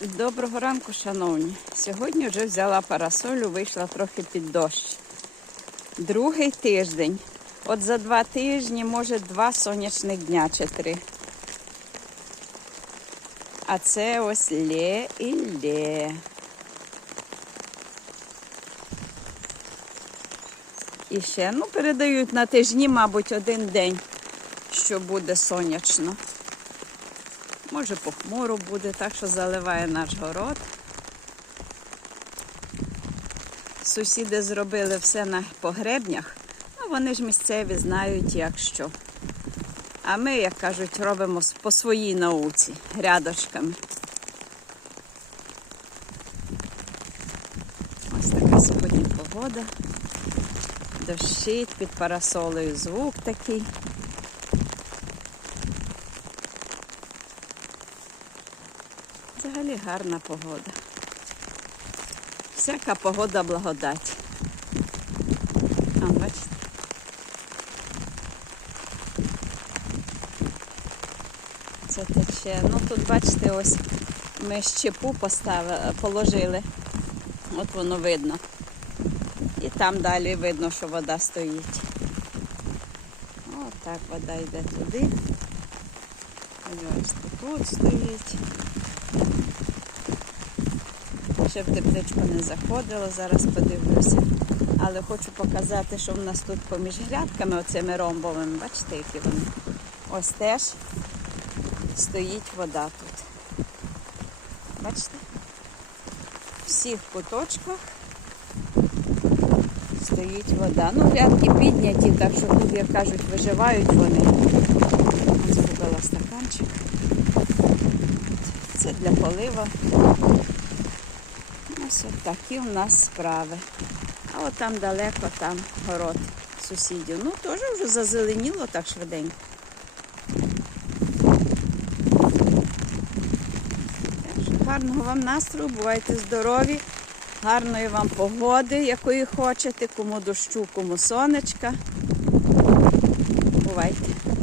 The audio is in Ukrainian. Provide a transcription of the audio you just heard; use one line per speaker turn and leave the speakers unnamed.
Доброго ранку, шановні. Сьогодні вже взяла парасолю, вийшла трохи під дощ. Другий тиждень. От за два тижні, може, два сонячних дня чи три. А це ось лє і лє. І ще, ну, передають на тижні, мабуть, один день, що буде сонячно. Може, похмуро буде, так що заливає наш город. Сусіди зробили все на погребнях, ну вони ж місцеві знають, як що. А ми, як кажуть, робимо по своїй науці, рядочками. Ось така сьогодні погода. Дощить під парасолею звук такий. Взагалі гарна погода. Всяка погода благодать. А, бачите? Це тече. Ну тут бачите, ось ми щепу поставили, положили. От воно видно. І там далі видно, що вода стоїть. От так вода йде туди. Ось тут стоїть. Ще в тепличку не заходила, зараз подивлюся. Але хочу показати, що в нас тут поміж грядками, оцими ромбовими, бачите, які вони. Ось теж стоїть вода тут. Бачите? В всіх куточках стоїть вода. Ну, грядки підняті, так що тут, як кажуть, виживають вони. Стаканчик. Це для полива. Ось такі у нас справи. А от там далеко, там город сусідів. Ну, теж вже зазеленіло так швиденько. Гарного вам настрою, бувайте здорові, гарної вам погоди, якої хочете, кому дощу, кому сонечка. Бувайте.